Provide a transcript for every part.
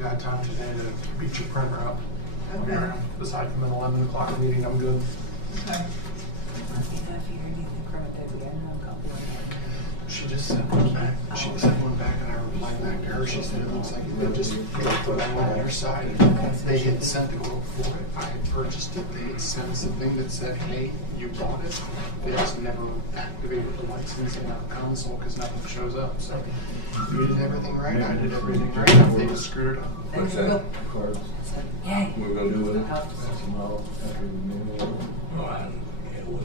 I've got time today to beat your printer up. Okay. Aside from an 11 o'clock meeting, I'm good. Okay. Let me know if you hear anything from it, Debbie. I know a couple of them. She just sent one back. She sent one back, and I replied back to her. She said it looks like they just put it on their side. They had sent the quote for it. I had purchased it. They had sent us a thing that said, "Hey, you bought it." They just never activated the license in our console because nothing shows up. So you did everything right. I did everything right. They just screwed it up. What's that? Cards. So, yay. We're gonna do with it? Out. That's tomorrow after the meeting. No, I don't. Yeah, what?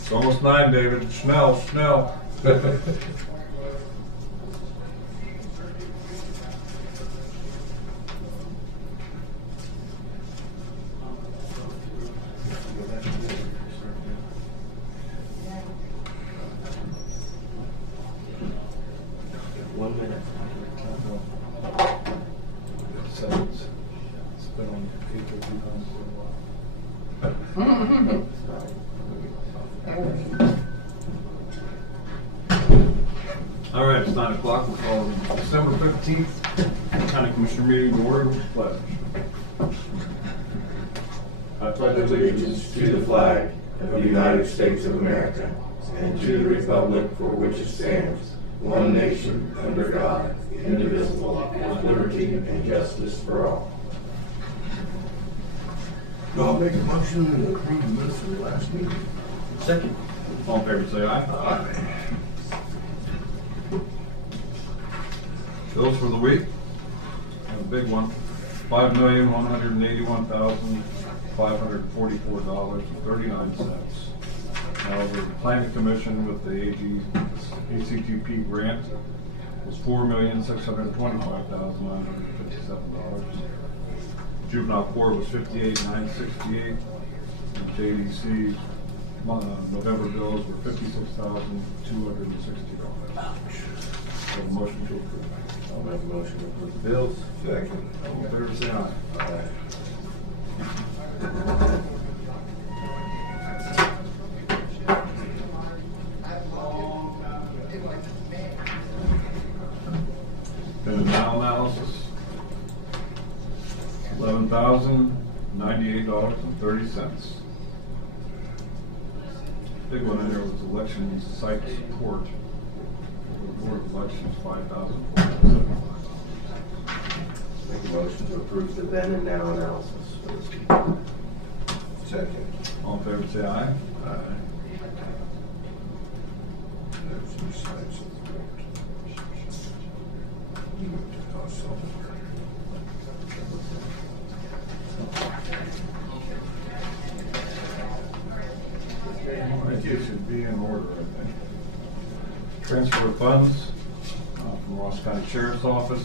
It's almost 9, David. Schnell. One minute. Seconds. It's been on 8:50 for a while. All right, it's 9 o'clock. We'll call December 15th County Commissioner meeting to order. Pledge. I pledge allegiance to the flag of the United States of America and to the republic for which it stands, one nation, under God, indivisible, with liberty and justice for all. I'll make a motion to approve the minutes of the last meeting. Second. All in favor, say aye. Aye. Bills for the week. A big one. $5,181,544.39. Now, the planning commission with the ACTP grant was $4,625,957. Juvenile court was $58,968. And JDC November bills were $56,260. So motion to approve. I'll make a motion to approve the bills. Second. All in favor, say aye. Aye. Then the now analysis, $11,098.30. Big one in there was election site support. For the Board of Elections, $5,475. Make a motion to approve the then and now analysis. Second. All in favor, say aye. Aye. There's two sides of the vote. It should be in order, I think. Transfer of funds from Ross County Sheriff's Office,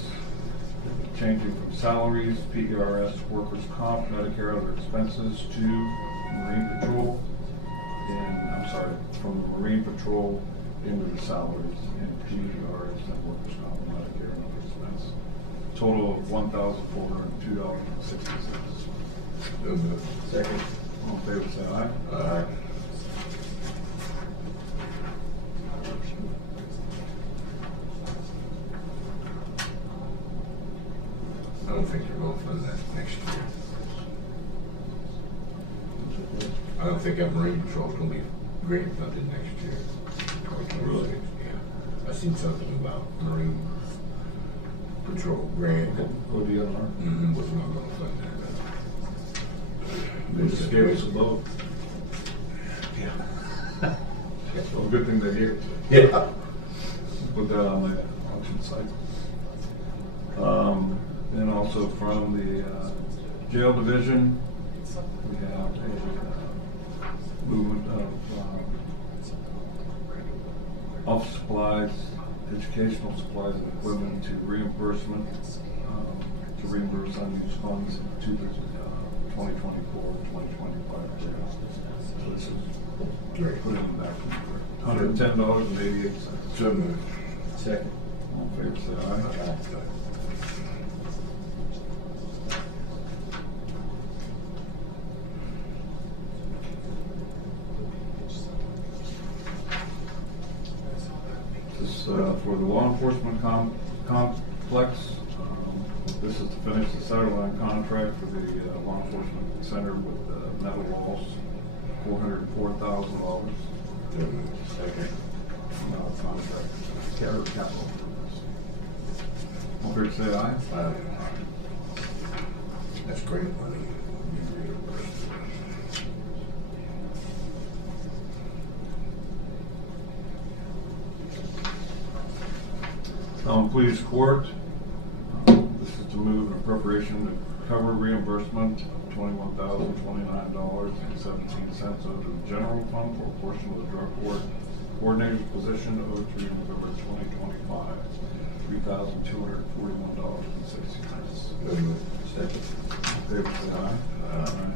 changing from salaries, PRS, workers' comp, Medicare, other expenses to Marine Patrol. And, I'm sorry, from the Marine Patrol into the salaries and PRS and workers' comp, Medicare, and other expense. Total of $1,402.60. Second. All in favor, say aye. Aye. I don't think you're going to fund that next year. I don't think that Marine Patrol is going to be grant funded next year. 2026, yeah. I seen something about Marine Patrol grant. ODNR. Was not going to fund that. They just gave us a vote. Yeah. Well, good thing they gave it to us. Yeah. Put that on the auction site. And also from the jail division, we have a movement of office supplies, educational supplies and equipment to reimbursement, to reimburse unused funds to the 2024-2025 jail. So this is putting them back in $110.88. So moved. Second. All All in favor, say aye. This is for the law enforcement complex. This is to finish the Centerline contract for the law enforcement center with metal walls, $404,000. Second. Contract, capital improvements. All in favor, say aye. Aye. That's great money. Police court. This is to move an appropriation to cover reimbursement of $21,029.17 under the general fund for a portion of the drug court coordinator's position owed through November 2025, $3,241.60. Second. Favor say aye. Aye.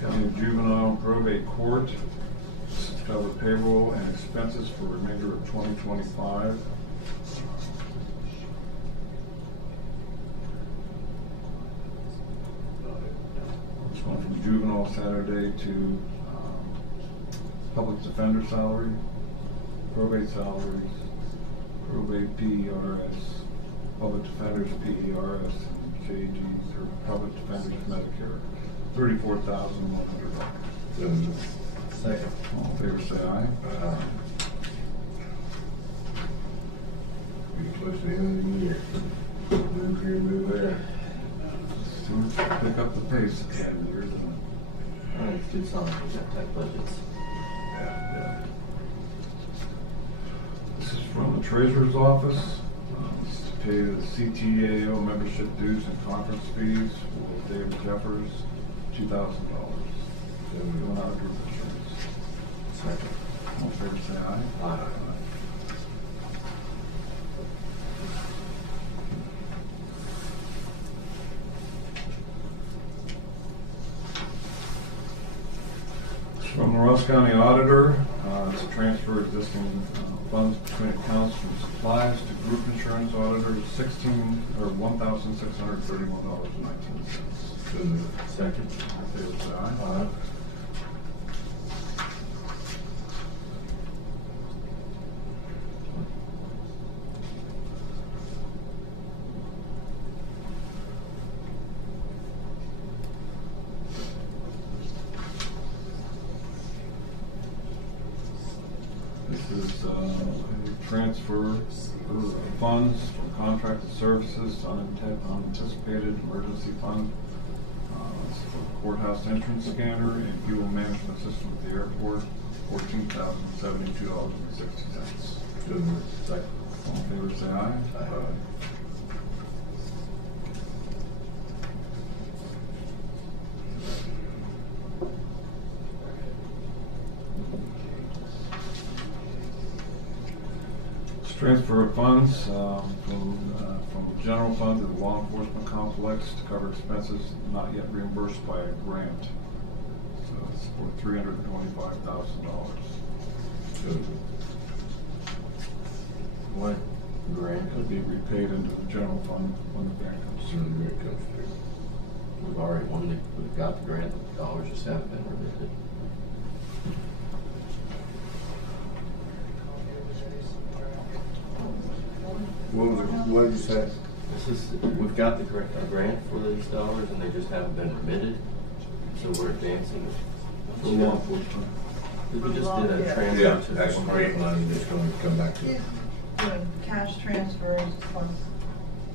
County Juvenile and Probate Court. This is to cover payroll and expenses for the remainder of 2025. It's going from juvenile Saturday to public defender salary, probate salaries, probate PERS, public defenders PERS, and JGs, or public defenders Medicare. $34,100. Second. All in favor, say aye. Pretty close to the end of the year. Move here, move there. Soon as we pick up the pace at the end of the year, doesn't it? It's good sign, we got tight budgets. Yeah. This is from the treasurer's office. This is to pay the CTAO membership dues and conference fees for David Jeffers, $2,000. Going out of group insurance. Second. All in favor, say aye. Aye. From the Ross County Auditor, it's to transfer existing funds between accounts from supplies to group insurance auditors, $1,631.19. Second. All in favor, say aye. Aye. This is a transfer of funds from contracted services to unanticipated emergency fund. It's for the courthouse entrance scanner and fuel management system at the airport, $14,072.60. Second. All in favor, say aye. Aye. Transfer of funds from the general fund to the law enforcement complex to cover expenses not yet reimbursed by a grant. So it's for $325,000. What grant? It'll be repaid into the general fund when the grant comes through. Here it comes through. We've already won it, we've got the grant, the dollars just haven't been remitted. What did you say? This is, we've got the grant for these dollars and they just haven't been remitted, so we're advancing it. For law enforcement. We just did a Yeah, transfer to. that's great money that's going to come back to It's us. doing cash transfers plus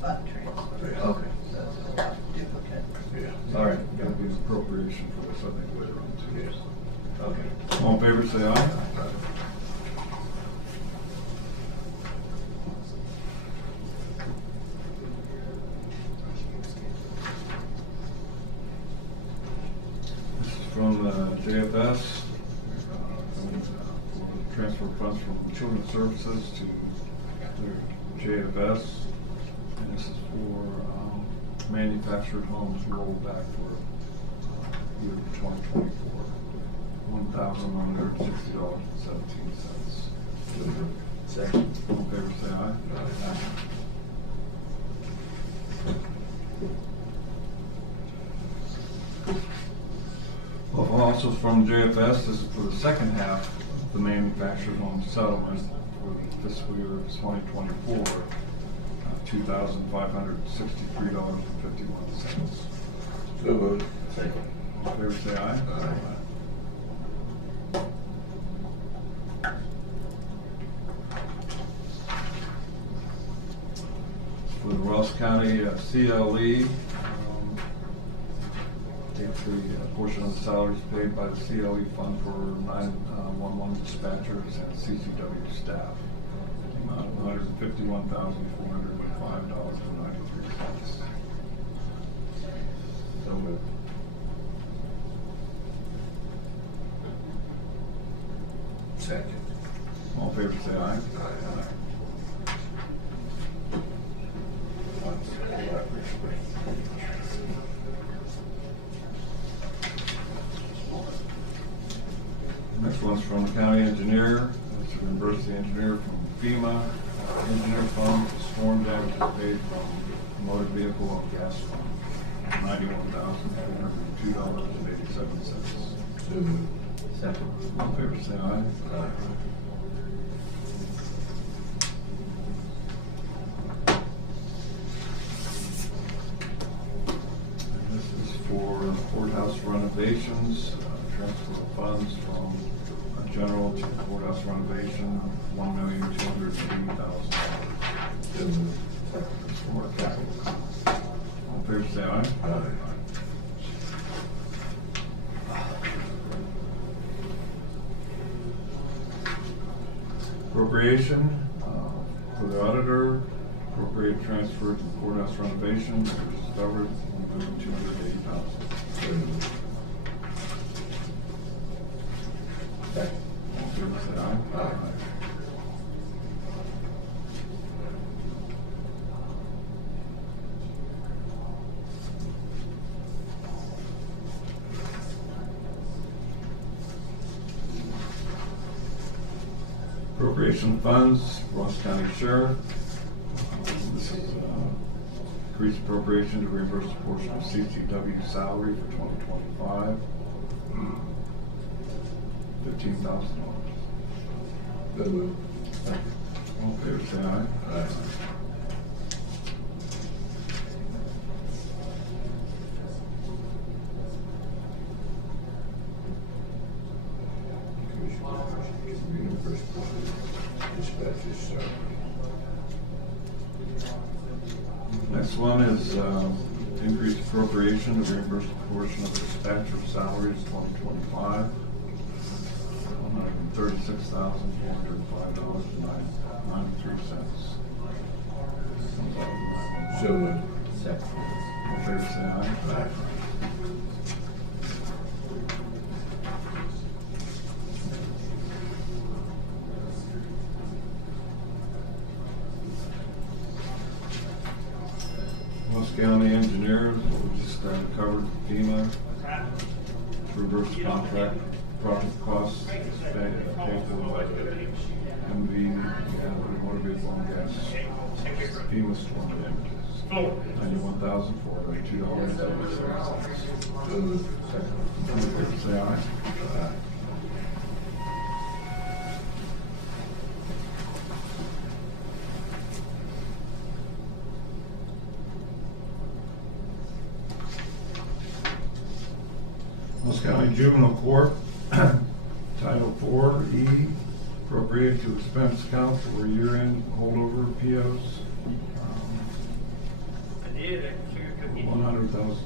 fund transfers. Yeah. Okay, So it's not duplicate. Yeah. all right, Gotta be an appropriation for this, I think, later on too. Yes. okay. All in favor, say aye. This is from JFS, transfer funds from Children's Services to their JFS. And this is for manufactured homes rolled back for year 2024. $1,160.17. Second. All in favor, say aye. Well, also from JFS, this is for the second half of the manufactured home settlement for the fiscal year of 2024, $2,563.51. So moved. Second. All in favor, say aye. For the Ross County CLE, take the portion of the salaries paid by the CLE fund for 911 dispatchers and CCW staff. The amount of $151,405.93. So moved. Second. All in favor, say aye. Next one's from the county engineer. It's to reimburse the engineer from FEMA, engineer fund, for storm damage paid from motor vehicle and gas fund, $91,302.87. So moved. Second. All in favor, say aye. This is for courthouse renovations, transfer of funds from general to courthouse renovation, $1,280,000. So moved. It's for capital. All in favor, say aye. Appropriation for the auditor, appropriate transfer to courthouse renovation, which is covered, $1,280,000. So moved. Second. All in favor, say aye. Appropriation funds, Ross County Sheriff. This is increased appropriation to reimburse a portion of CCW salary for 2025. $15,000. So moved. All in favor, say aye. Next one is increased appropriation to reimburse a portion of dispatcher salaries 2025. $136,405.93. So moved. Second. All in favor, say aye. Most County engineers, we just covered FEMA, reverse contract, project costs, paid to MV, motor vehicle and gas, FEMA storm damages, $91,402.77. So moved. All in favor, say aye. Most County Juvenile Court, Title 4E, appropriate to expense account for year-end holdover POs. $100,000.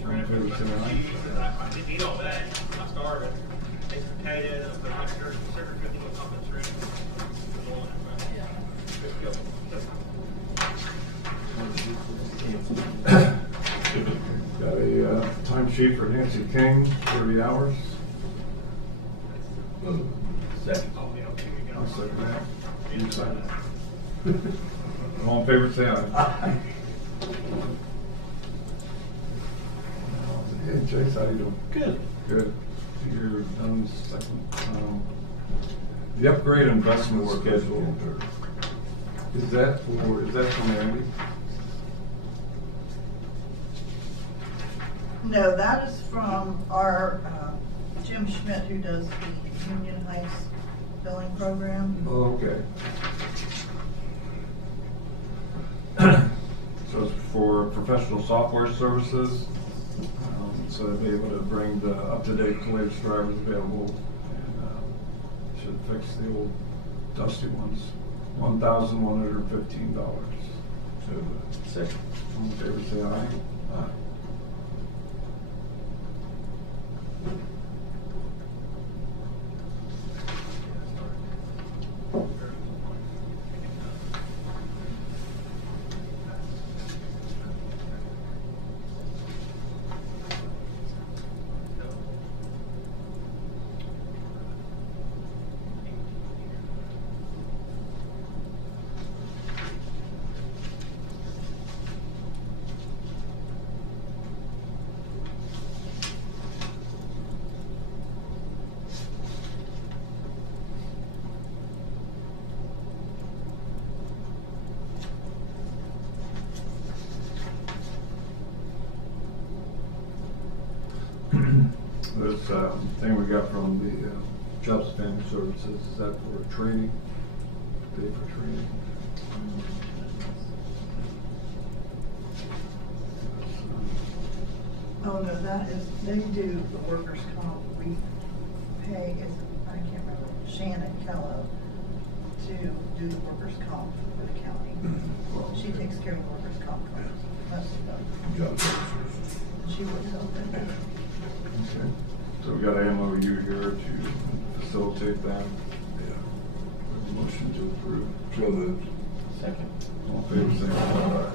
All in favor, say aye. Got a time sheet for Nancy King, 30 hours. Second. I'll second that. You second. All in favor, say aye. Aye. Hey, Chase, how you doing? Good. Good. You're done second. The upgrade investment schedule, is that from Andy? No, that is from our Jim Schmidt, who does the Union Heights billing program. Oh, okay. So it's for professional software services, so they'll be able to bring the up-to-date latest drivers available, and should fix the old dusty ones. $1,115. So, Second. all in favor, say aye. Aye. This thing we got from the Jobs and Family Services, is that for training? Pay for training? Oh, no, that is, they do the workers' comp. We pay, I can't remember, Shannon Kello to do the workers' comp for the county. She takes care of the workers' comp claims, most of them. Job services. She works out there. Okay, so we got an MOU here to facilitate that. Yeah. Motion to approve. So moved. Second. All in favor, say aye.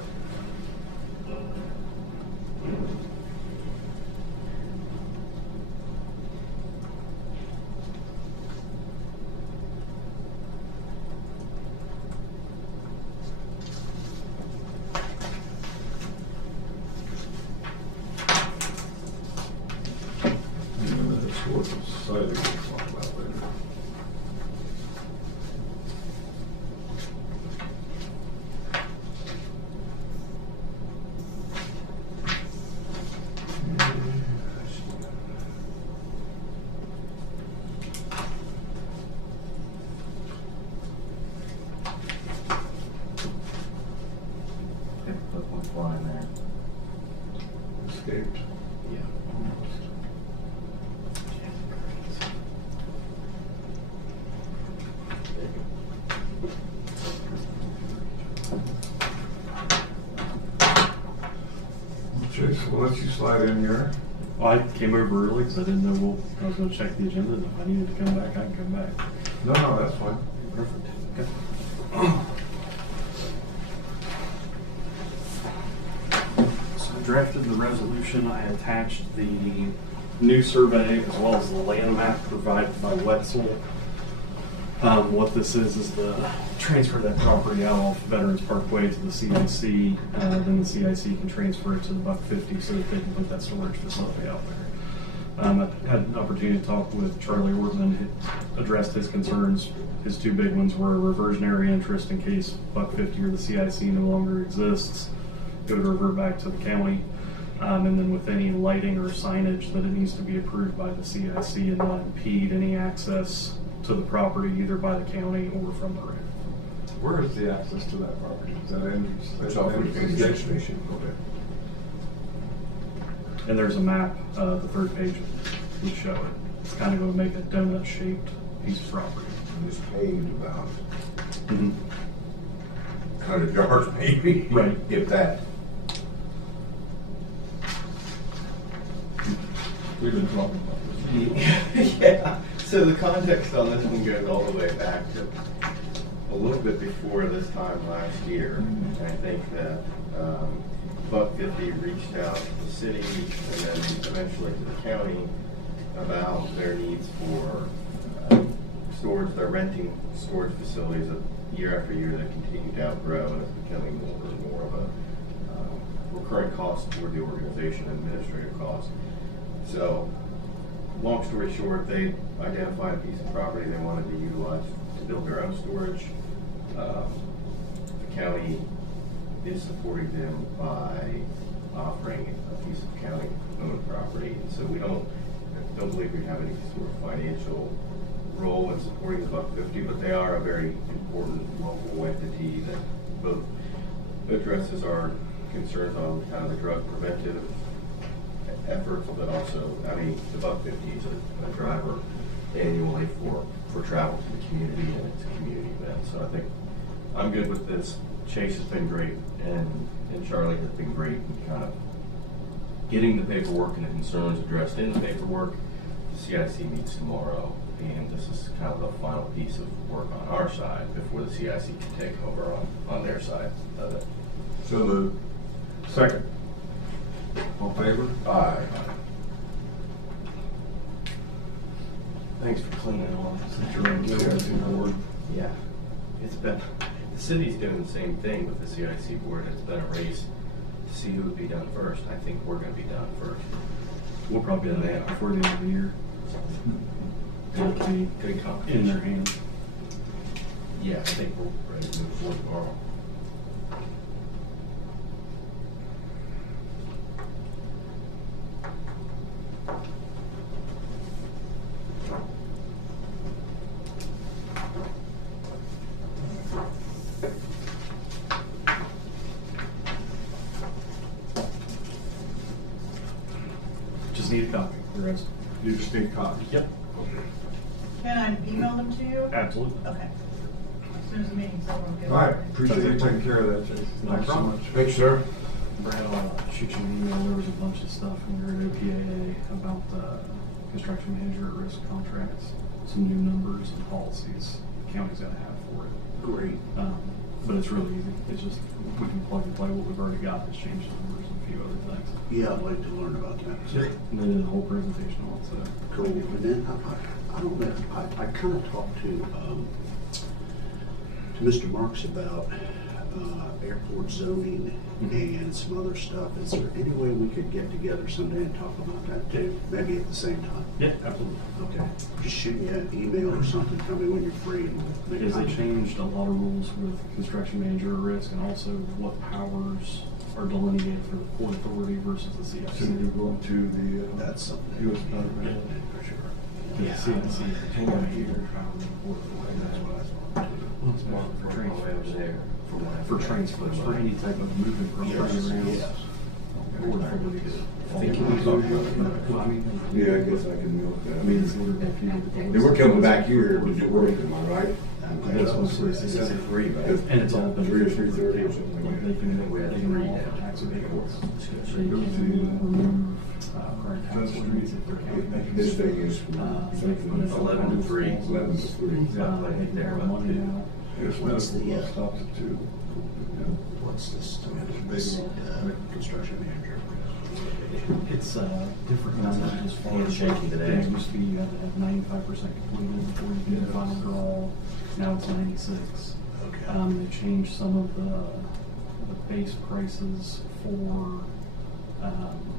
And then the Historical Society we'll talk about later. Put one fly in there. Escaped. Yeah. Almost. Chase, we'll let you slide in here. Well, I came over early because I didn't know I was going to check the agenda, and if I needed to come back, I can come back. No, that's fine. Perfect. Okay. So I drafted the resolution. I attached the new survey as well as the land map provided by Wetzel. What this is the transfer that property out off Veterans Parkway to the CIC. Then the CIC can transfer it to the $150 so that they can put that storage facility out there. I had an opportunity to talk with Charlie Ortman, who addressed his concerns. His two big ones were reversionary interest in case $150 or the CIC no longer exists. It would revert back to the county. And then with any lighting or signage, that it needs to be approved by the CIC and not impede any access to the property either by the county or from the road. Where is the access to that property? Is that in? It's off of the gas station. Okay. And there's a map, the third page would show it. It's kind of going to make a donut shaped piece of property. It's paved about 100 yards maybe. Right. If that. We've been talking about this. Yeah, so the context on this one goes all the way back to a little bit before this time last year. And I think that $150 reached out to the city and then eventually to the county about their needs for storage. They're renting storage facilities year after year, they continue to outgrow, and it's becoming more and more of a recurring cost for the organization, administrative cost. So, long story short, they identified a piece of property they wanted to utilize to build their own storage. The county is supporting them by offering a piece of county-owned property. And so we don't believe we have any sort of financial role in supporting the $1.50, but they are a very important local entity that both addresses our concerns on kind of the drug preventive efforts, but also, I mean, the $1.50 is a driver annually for travel to the community, and it's a community event. So I think I'm good with this. Chase has been great, and Charlie has been great in kind of getting the paperwork and the concerns addressed in the paperwork. The CIC meets tomorrow, and this is kind of the final piece of work on our side before the CIC can take over on their side of it. So moved. Second. All in favor? Aye. Thanks for cleaning it all. CIC board. Yeah, it's been, the city's doing the same thing with the CIC board. It's been a race to see who would be done first. I think we're gonna be done first. We'll probably do that before the end of the year. It'll be Good in competition. their hands. Yeah, I think we're ready to move forward tomorrow. Just need a copy. The rest. You just need copies? Yep. Can I email them to you? Absolutely. Okay. As soon as the meeting's over, I'll get All right, it. appreciate you taking care of that, Chase. No Thanks so problem. much. Thanks, sir. Brad, I'll shoot you an email. There was a bunch of stuff in your OPAA about the construction manager at risk contracts, some new numbers and policies the county's gonna have for it. Great. But it's really easy. It's just, we can plug and play what we've already got, just change the numbers and a few other things. Yeah, I'd like to learn about that. And they did a whole presentation on it, so. Cool. And then I don't know, I kind of talked to Mr. Marks about airport zoning and some other stuff. Is there any way we could get together someday and talk about that too? Maybe at the same time? Yeah, absolutely. Okay. Just shoot me an email or something, tell me when you're free. And we'll make Because they time. changed a lot of rules with construction manager at risk and also what powers are delineated for the Port Authority versus the So CIC. you're going to the, That's something. US Department. For sure. The CIC, hang on here, Port Authority, that's what I thought. It's more for For all the way over there. For transfers, for any type of movement from Yes, around. yes. Port Authority. I think we talked about it. Well, I mean, Yeah, I guess I can milk that. I mean, it's a little bit confusing. They were coming back here to do work, am I right? That's what's for the It's CIC. at 3, right? And it's all been. 3 or 3:30 or something like that. They can, We had they can 3 all now. tax abatements. So They go can to, remove, current tax Judge ordinance Street. if they're county. This thing is They something. can put it 11 to 3. 11 to 3. Yeah, I think they're about money 2. out. Yes, What's the, medical stops at 2. What's this? Construction manager. It's different numbers as far as. Shaky today. It used to be you had to have 95% completed before you did the final draw. Now it's 96. Okay. They changed some of the base prices for,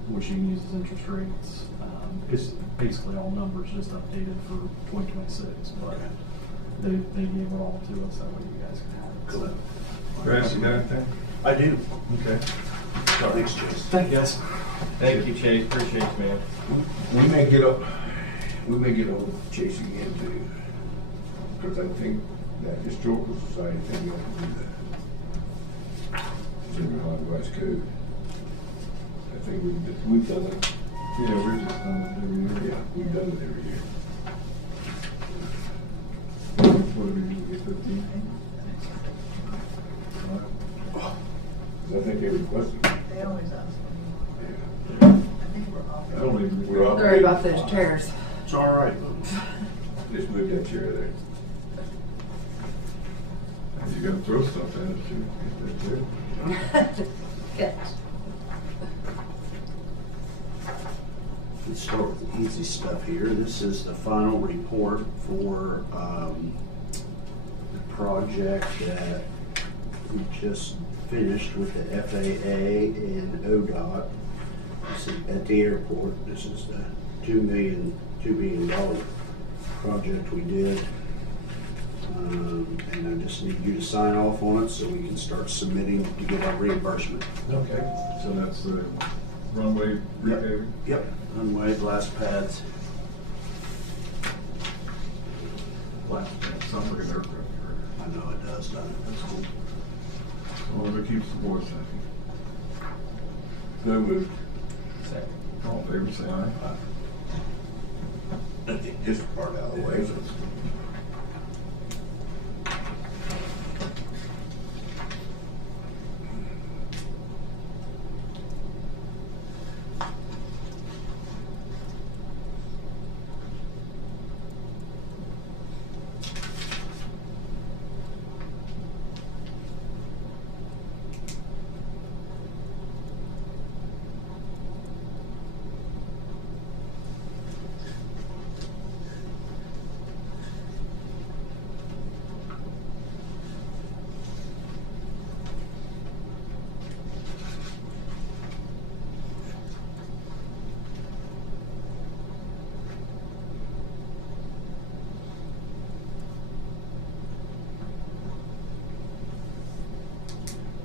which you can use as interest rates. It's basically all numbers just updated for 2026, but they gave it all to us, that way you guys can have it. Cool. Grass, you got anything? I do. Okay. Thanks, Chase. Thank you, guys. Thank you, Chase. Appreciate you, man. We may get a Chase again too, because I think that historical society thing ought to do that. It's in the Ohio West Code. I think we've done it. Yeah, we're just done it every year. Yeah, we've done it every year. What do we usually get, 15? I think they requested. They always ask me. Yeah. I think we're off. I don't even. We're all- Sorry about those chairs. It's all right. Just move that chair there. You gotta throw stuff at it too. Get that too. Yes. Let's start with the easy stuff here. This is the final report for the project that we just finished with the FAA and ODOT. This is at the airport. This is the $2 million project we did. And I just need you to sign off on it so we can start submitting to get our reimbursement. Okay. So that's the runway repaving? Yep, runway, glass pads. Last, sounds like an aircraft carrier. I know it does, doesn't it? That's cool. As long as it keeps the boys happy. So moved. Second. All in favor, say aye. I think this part out of the way.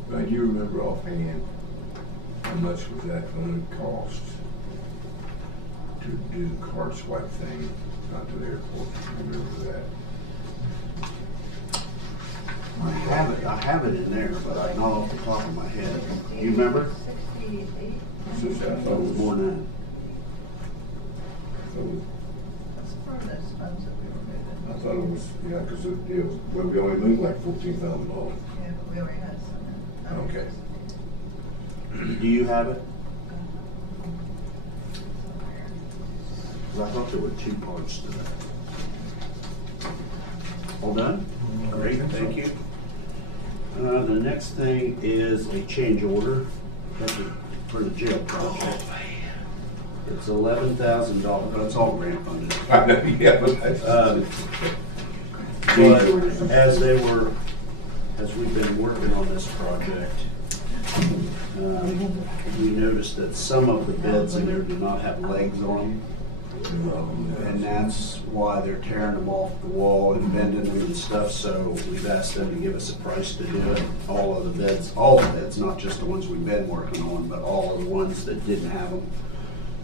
Now, you remember offhand, how much was that going to cost to do the card swipe thing out to the airport? You remember that? I have it in there, but I not off the top of my head. You remember? 68. So, I thought it was More than so That's part of those funds that we were moving. I thought it was, yeah, because well, we only moved like $14,000. Yeah, but we already had some. Okay. that. Do you have it? 'Cause I thought there were two parts to that. All done? Great, thank you. The next thing is a change order for the jail project. It's $11,000, but it's all grant funded. I know, yeah, but that's. But as we've been working on this project, we noticed that some of the beds in there do not have legs on them. And that's why they're tearing them off the wall and bending them and stuff, so we've asked them to give us a price to do it. All the beds, not just the ones we've been working on, but all of the ones that didn't have them.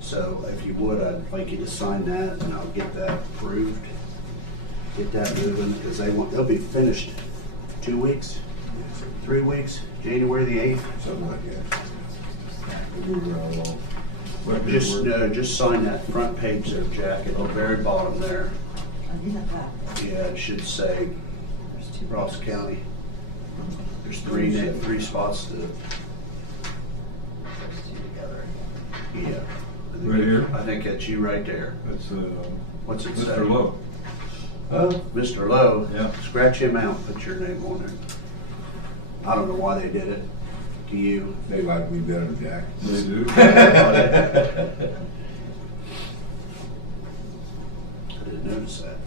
So if you would, I'd like you to sign that and I'll get that approved. Get that moving, because they'll be finished 2 weeks, 3 weeks, January the 8th. Something like that. We'll move around along. Just sign that front page there, Jack, at the very bottom there. You have that. Yeah, it should say There's two. Ross County. There's three spots to, Those two together. yeah. Right here? I think that's you right there. That's, What's it say? Mr. Lowe. Mr. Lowe. Yeah. Scratch him out, put your name on there. I don't know why they did it. Do you? They like me better than Jack. They do. I didn't notice that.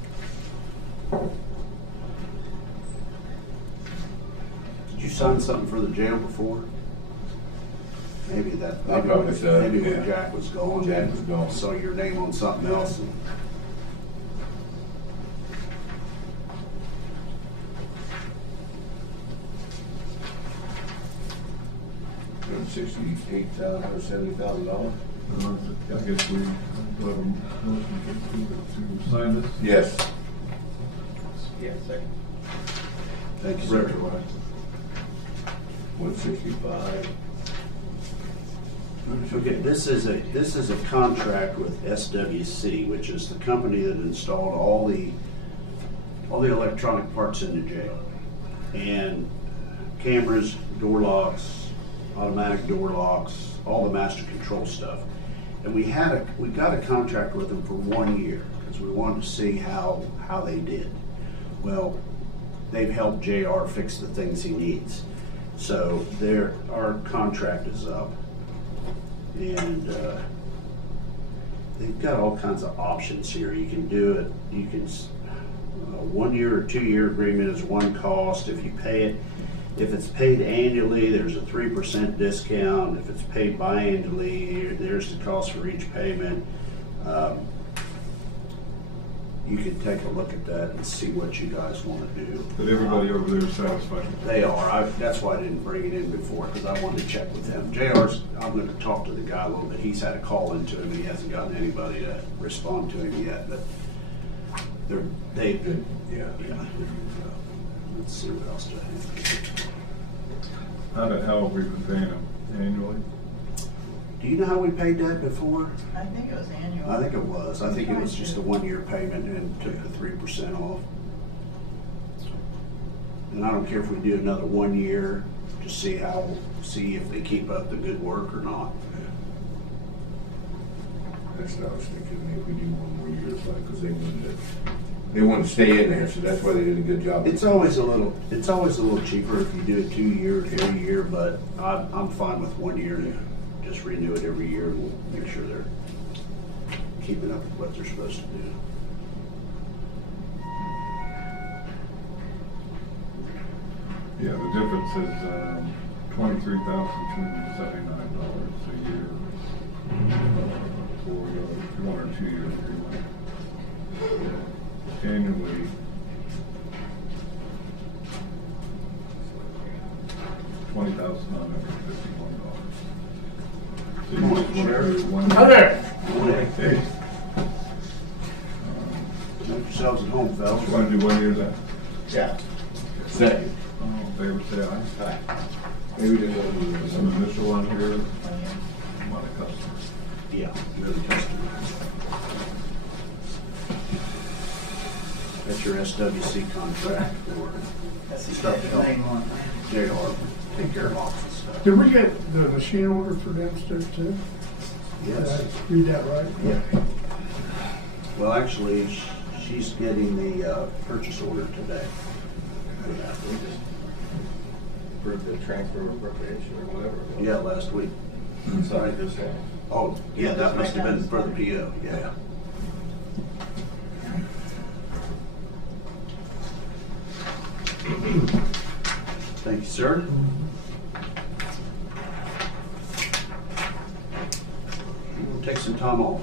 Did you sign something for the jail before? Maybe I probably so, maybe when yeah. Jack was gone. Jack was gone. Saw your name on something else. and- $168,000, I guess we have a motion to sign this. Yes. Yeah, second. Thank you, sir. 165. Okay, this is a contract with SWC, which is the company that installed all the electronic parts in the jail. And cameras, door locks, automatic door locks, all the master control stuff. And we got a contract with them for 1 year, because we wanted to see how they did. Well, they've helped JR fix the things he needs. So our contract is up. And they've got all kinds of options here. You can do it, A 1 year or 2 year agreement is one cost. If you pay it, if it's paid annually, there's a 3% discount. If it's paid biannually, there's the cost for each payment. You can take a look at that and see what you guys want to do. But everybody over there is satisfied. They are. That's why I didn't bring it in before, because I wanted to check with them. JR's, I'm going to talk to the guy a little bit. He's had a call into him, and he hasn't gotten anybody to respond to him yet, but they Good, yeah. Let's see what else to have. How have we been paying them annually? Do you know how we paid that before? I think it was annual. I think it was. I think it was just a 1 year payment and took the 3% off. And I don't care if we do another 1 year to see if they keep up the good work or not. That's what I was thinking, if we do 1 more year, it's like, because they wanted to stay in there, so that's why they did a good job. It's always a little cheaper if you do it 2 years, 3 year, but I'm fine with 1 year to just renew it every year and we'll make sure they're keeping up with what they're supposed to do. Yeah, the difference is $23,279 a year for 1 or 2 year agreement. Annually, $20,951. So you want to share it? Hi there. Hey, Make yourselves at home, fellas. you want to do 1 year then? Yeah. Second. All in favor, say aye. Hi. Maybe we didn't want to do There's this. some initial on here. I'm not a customer. Yeah, you're the customer. That's your SWC contract for stuff to help JR take care of office stuff. Did we get the machine order for downstairs too? Did I Yes. read that right? Yeah. Well, actually, she's getting the purchase order today. for that. For the transfer of appropriation or whatever. it was. Yeah, last week. Sorry, this one. Oh, yeah, that must have been for the PO, yeah. Thank you, sir. We'll take some time off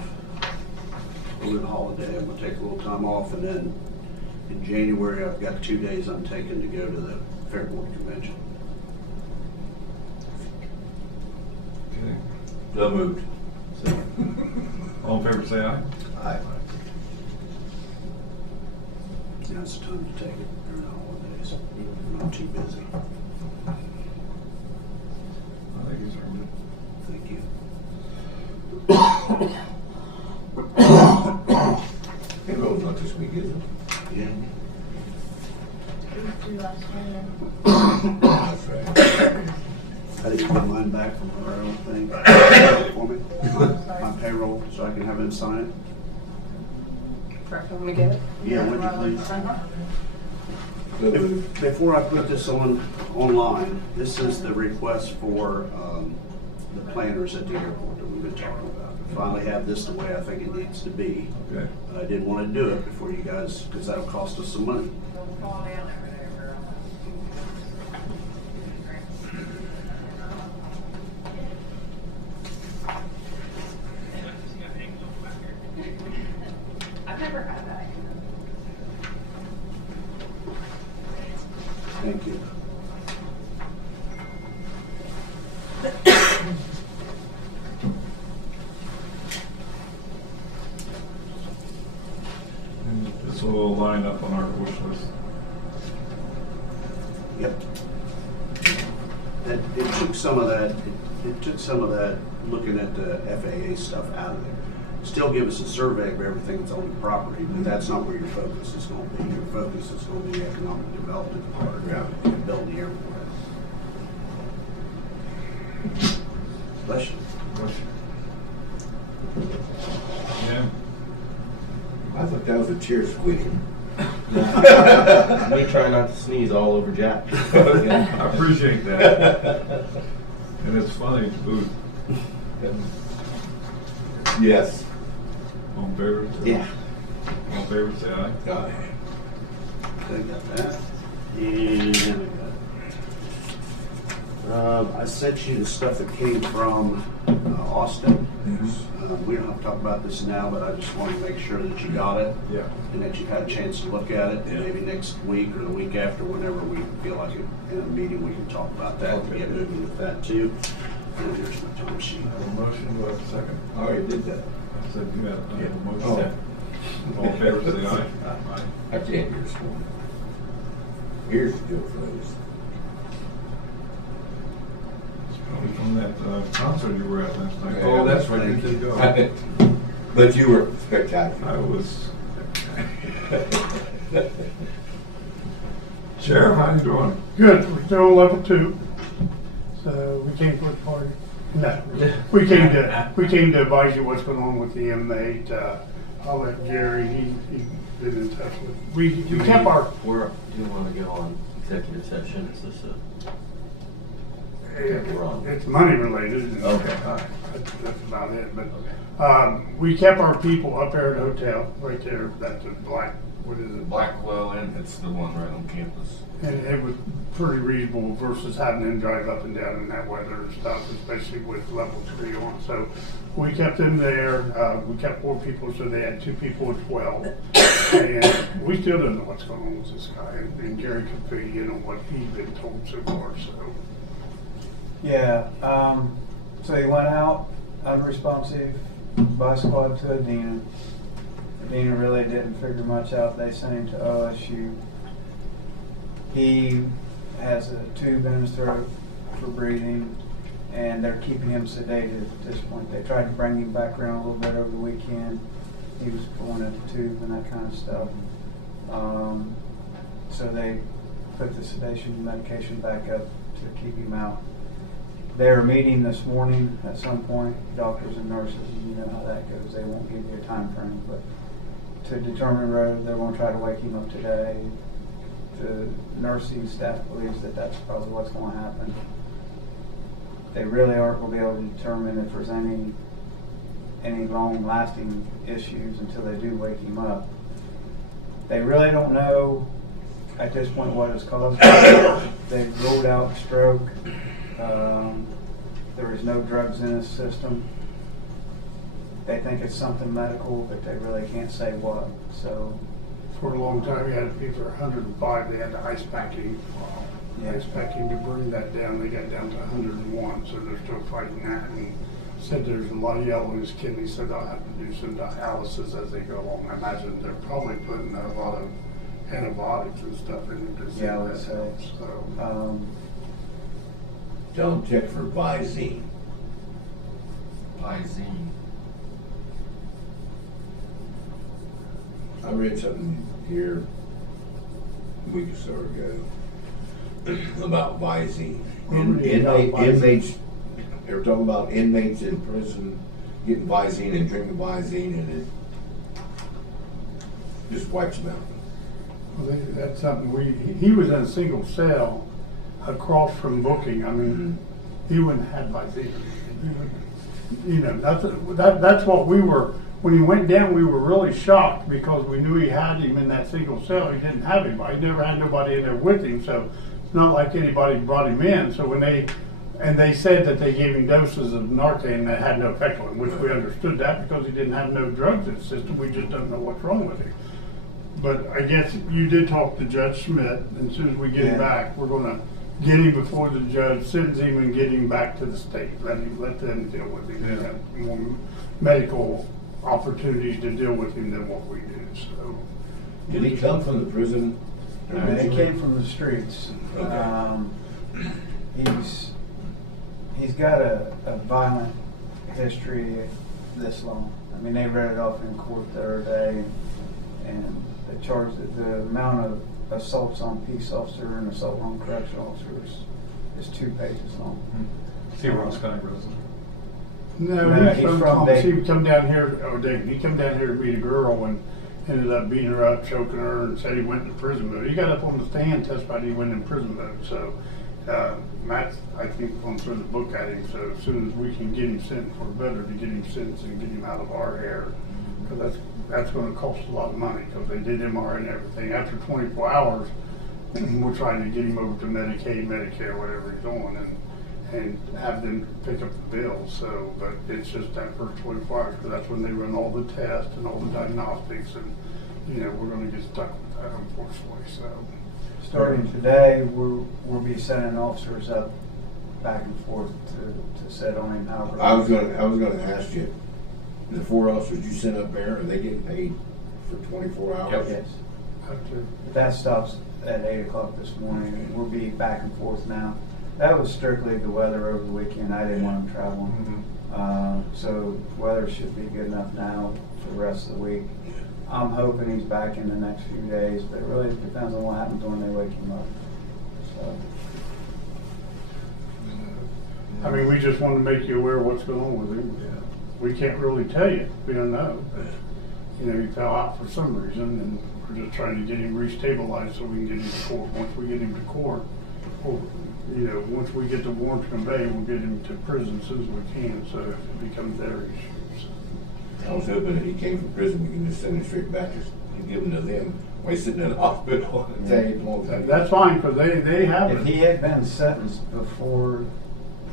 over the holiday. I'm gonna take a little time off, and then in January, I've got 2 days I'm taking to go to the Fair Board Convention. Okay. So moved. All in favor, say aye. Aye. Yeah, it's time to take it during the holidays. I'm not too busy. I think he's earned it. Thank you. Payroll's not this week, is it? Yeah. That's right. I didn't get mine back from her, I don't think. For me, my payroll, so I can have him sign Correct, I'm gonna get it? it. Yeah, would you please? So moved. Before I put this online, this is the request for the planners at the airport that we've been talking about. Finally have this the way I think it needs to be. Okay. But I didn't want to do it before you guys, because that'll cost us some money. I've never had that. Thank you. And this will line up on our wish list. Yep. It took some of that, it took some of that looking at the FAA stuff out of there. Still give us a survey of everything that's on the property, but that's not where your focus is going to be. Your focus is going to be economic development part and building the airport. Bless you. Yeah. I thought that was a chair squeaking. Me trying not to sneeze all over Jack. I appreciate that. And it's funny, too. Yes. All in favor? Yeah. All in favor, say aye. Aye. Okay, got that. And I sent you the stuff that came from Austin. We don't have to talk about this now, but I just want to make sure that you got it. Yeah. And that you've had a chance to look at it. And maybe next week or the week after, whenever we feel like it, in a meeting, we can talk about that and get moving with that too. And here's my time sheet. A motion, do I have a second? I already did that. I said you had a motion. Oh. All in favor, say aye. Aye. I can't hear this one. Here's the deal for those. It's probably from that concert you were at last night. Yeah, Oh, that's right, you did go. But you were spectacular. I was. Sheriff, how you doing? Good, we're still on level 2, so we came for the party. No, we came to advise you what's going on with the inmate. I'll let Jerry, he's been in touch with, we kept our, Where do you want to go on executive session? Is this we're on. it's money related. and Okay, all right. That's about it, but we kept our people up there at the hotel, right there, that's the black, what is it? Blackwell Inn, it's the one right on campus. And it was pretty reasonable versus having them drive up and down in that weather and stuff, especially with level 3 on. So we kept them there. We kept 4 people, so they had 2 people at 12. And we still don't know what's going on with this guy. And Gary could fill you in on what he's been told so far. So Yeah, so he went out unresponsive by squad to Adina. Adina really didn't figure much out. They sent him to OSU. He has a tube in his throat for breathing, and they're keeping him sedated at this point. They tried to bring him back around a little bit over the weekend. He was going at the tube and that kind of stuff. So they put the sedation medication back up to keep him out. They're meeting this morning at some point, doctors and nurses, and you know how that goes. They won't give you a time frame, but to determine whether they're going to try to wake him up today. The nursing staff believes that that's probably what's going to happen. They really aren't going to be able to determine if there's any long-lasting issues until they do wake him up. They really don't know at this point what has caused it. They've ruled out stroke. There is no drugs in his system. They think it's something medical, but they really can't say what. So for a long time, we had a fever 105. They had to ice pack him. Ice pack him to bring that down. They got down to 101, so they're still fighting that. And said there's a lot of yellow in his kidney, so they'll have to do some dialysis as they go along. I imagine they're probably putting a lot of antibiotics and stuff in him to see Yeah, I if would that say. helps. So, Tell them check for Visine. Visine. I read something here a week or so ago about Visine. What do you know about Visine? Inmates, they were talking about inmates in prison getting Visine and drinking Visine, and it just wipes them out. well, that's something he was in a single cell across from booking. I mean, he wouldn't have Visine. You know, that's what we were. When he went down, we were really shocked because we knew he had him in that single cell. He didn't have anybody. He never had nobody in there with him, so it's not like anybody brought him in. So when they said that they gave him doses of Narcan that had no effect on him, which we understood that because he didn't have no drugs in his system. We just don't know what's wrong with him. But I guess you did talk to Judge Schmidt, and as soon as we get him back, we're going to get him before the judge, sentence him, and get him back to the state. Let them deal with him. They have more medical opportunities to deal with him than what we do. So Did he come from the prison? they came from the streets. Okay. He's got a violent history this long. I mean, they read it off in court the other day, and they charged that the amount of assaults on peace officer and assault on correctional officers is 2 pages long. Is he a Ross County resident? no, No, he's he's from from Thomas. He Dayton. would come down here. Oh, Dayton. He come down here to meet a girl and ended up beating her up, choking her, and said he went into prison mode. He got up on the stand, testified he went in prison mode. So Matt's, I think, going through the book at him. So as soon as we can get him sent for better to get him sentenced and get him out of our hair, because that's gonna cost a lot of money, because they did MRI and everything. After 24 hours, we're trying to get him over to Medicaid, Medicare, whatever he's on, and have them pick up the bill. So, but it's just that first 24 hours, because that's when they run all the tests and all the diagnostics, and, you know, we're gonna get stuck with that, unfortunately, so. Starting today, we'll be sending officers up back and forth to sit on him. However, I was gonna ask you, the 4 officers you sent up there, are they getting paid for 24 hours? Yes. Have to. That stops at 8 o'clock this morning, and we'll be back and forth now. That was strictly the weather over the weekend. I didn't want him traveling. So weather should be good enough now for the rest of the week. I'm hoping he's back in the next few days, but it really depends on what happens when they wake him up. So. I mean, we just want to make you aware of what's going on with him. We can't really tell you, we don't know, but, you know, he fell out for some reason, and we're just trying to get him restabilized so we can get him to court. Once we get him to court, or, you know, once we get the warrant to convey, we'll get him to prison as soon as we can, so it becomes their issue. I was hoping that he came from prison, we can just send him straight back and give him to them while he's sitting in the hospital and tell you long time. That's fine, because they have If it. he had been sentenced before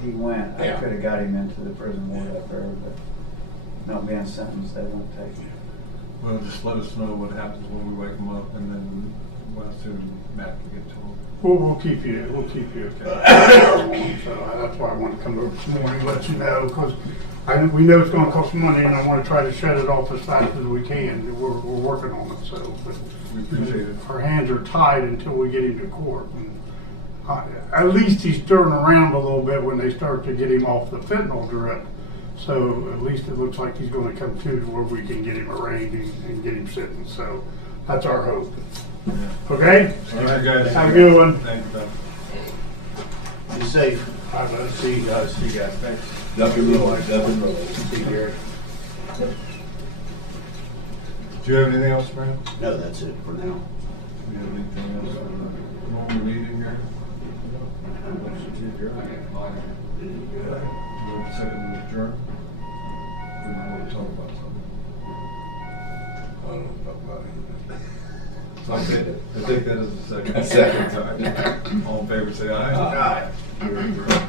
he went, I Yeah. could have got him into the prison ward up there, but not being sentenced, they won't take him. Well, just let us know what happens when we wake them up, and then we'll soon Matt can get to them. We'll keep you okay. So that's why I want to come over this morning, let you know, because we know it's going to cost money, and I want to try to shut it off as fast as we can. We're working on it, so. But We appreciate it. our hands are tied until we get him to court. And, at least he's turning around a little bit when they start to get him off the fentanyl drip. So at least it looks like he's going to come to where we can get him arraigned and get him sentenced. So that's our hope. Okay? All right, guys. Have a good one. Thank you, Doug. Be safe. See you guys. See you guys. Thanks. Ducking roll, ducking roll. See you, Gary. Do you have anything else, Brad? No, that's it for now. Do you have anything else for the normal meeting here? Second to adjourn? We want to talk about something. I don't know about So I take that as a second. A second. All in favor, say aye. Aye. You're adjourned.